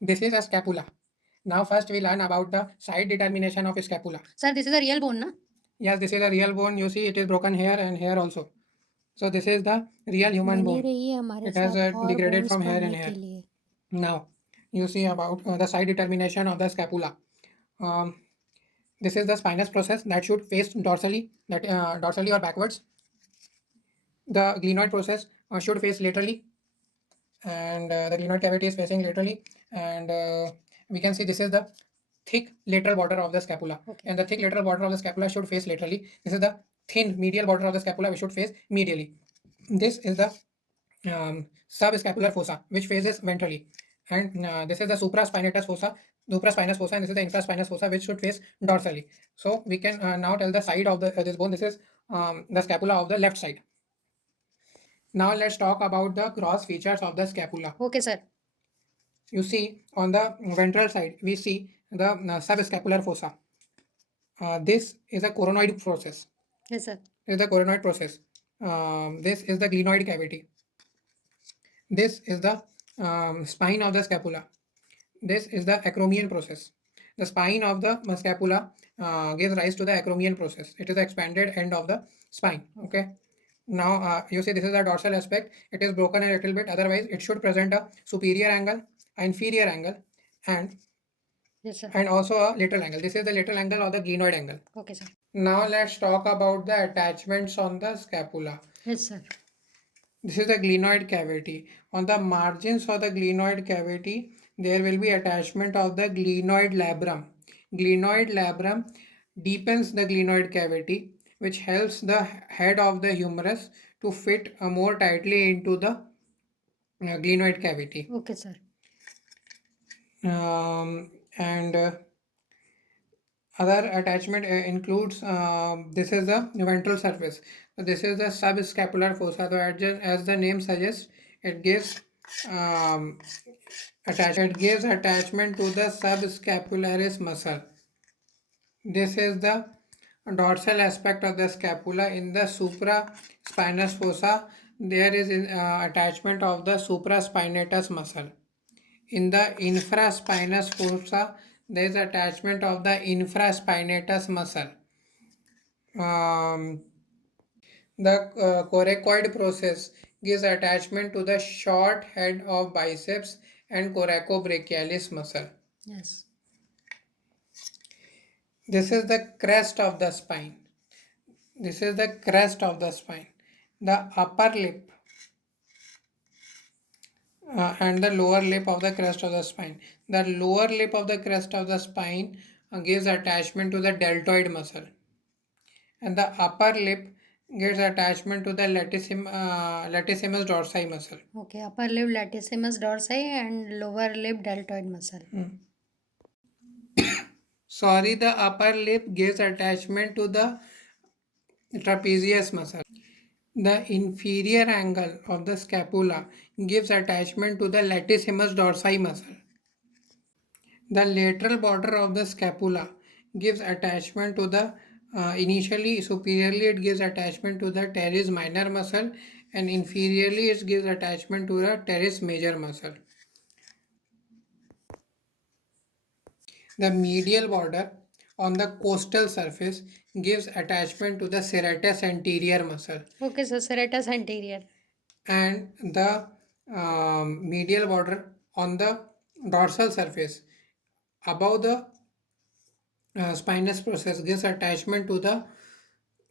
This is a scapula. Now first we learn about the side determination of scapula. Sir, this is a real bone, na? Yes, this is a real bone. You see it is broken here and here also. So this is the real human बनी bone. रहिए हमारे It has साथ और degraded bones from here and पढ़ने के here. लिए. Now you see about the side determination of the scapula. Um, this is the spinous process that should face dorsally, dorsally or backwards. The glenoid process should face laterally, and the glenoid cavity is facing laterally, and we can see this is the thick lateral border of the scapula. Okay. And the thick lateral border of the scapula should face laterally. This is the thin medial border of the scapula which should face medially. This is the subscapular fossa which faces ventrally, and this is the supraspinatus fossa, supraspinous fossa, and this is the infraspinous fossa which should face dorsally. So we can now tell the side of the this bone. This is the scapula of the left side. Now let's talk about the cross features of the scapula. Okay, sir. You see on the ventral side, we see the subscapular fossa. This is a coronoid process. Yes, sir. This is the coronoid process. This is the glenoid cavity. This is the spine of the scapula. This is the acromion process. The spine of the scapula gives rise to the acromion process. It is the expanded end of the spine. Okay. Now you see this is the dorsal aspect. It is broken a little bit. Otherwise, it should present a superior angle, inferior angle, and Yes, sir. and also a lateral angle. This is the lateral angle or the glenoid angle. Okay, sir. Now let's talk about the attachments on the scapula. Yes, sir. This is the glenoid cavity. On the margins of the glenoid cavity, there will be attachment of the glenoid labrum. Glenoid labrum deepens the glenoid cavity, which helps the head of the humerus to fit more tightly into the glenoid cavity. Okay, sir. And other attachment includes this is the ventral surface. So this is the subscapular fossa. So as the name suggests, it gives attachment to the subscapularis muscle. This is the dorsal aspect of the scapula. In the supraspinous fossa, there is attachment of the supraspinatus muscle. In the infraspinous fossa, there is attachment of the infraspinatus muscle. The coracoid process gives attachment to the short head of biceps and coracobrachialis muscle. Yes. This is the crest of the spine. This is the crest of the spine. The upper lip and the lower lip of the crest of the spine. The lower lip of the crest of the spine gives attachment to the deltoid muscle, and the upper lip gives attachment to the latissimus dorsi muscle. Okay, upper lip latissimus dorsi and lower lip deltoid muscle. Sorry, the upper lip gives attachment to the trapezius muscle. The inferior angle of the scapula gives attachment to the latissimus dorsi muscle. The lateral border of the scapula gives attachment to the initially superiorly it gives attachment to the teres minor muscle, and inferiorly it gives attachment to the teres major muscle. The medial border on the costal surface gives attachment to the serratus anterior muscle, Okay, so serratus anterior. and the medial border on the dorsal surface above the spinous process gives attachment to the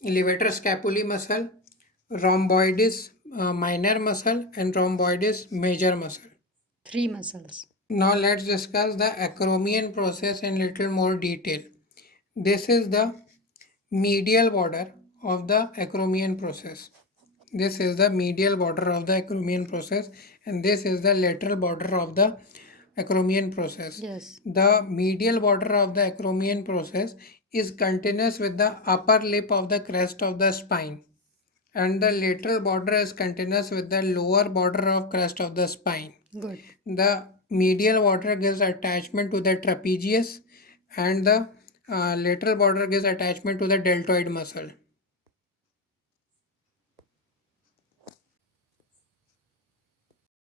levator scapulae muscle, rhomboides minor muscle, and rhomboides major muscle. 3 muscles. Now let's discuss the acromion process in little more detail. This is the medial border of the acromion process. This is the medial border of the acromion process, and this is the lateral border of the acromion process. Yes. The medial border of the acromion process is continuous with the upper lip of the crest of the spine, and the lateral border is continuous with the lower border of crest of the spine. Good. The medial border gives attachment to the trapezius, and the lateral border gives attachment to the deltoid muscle.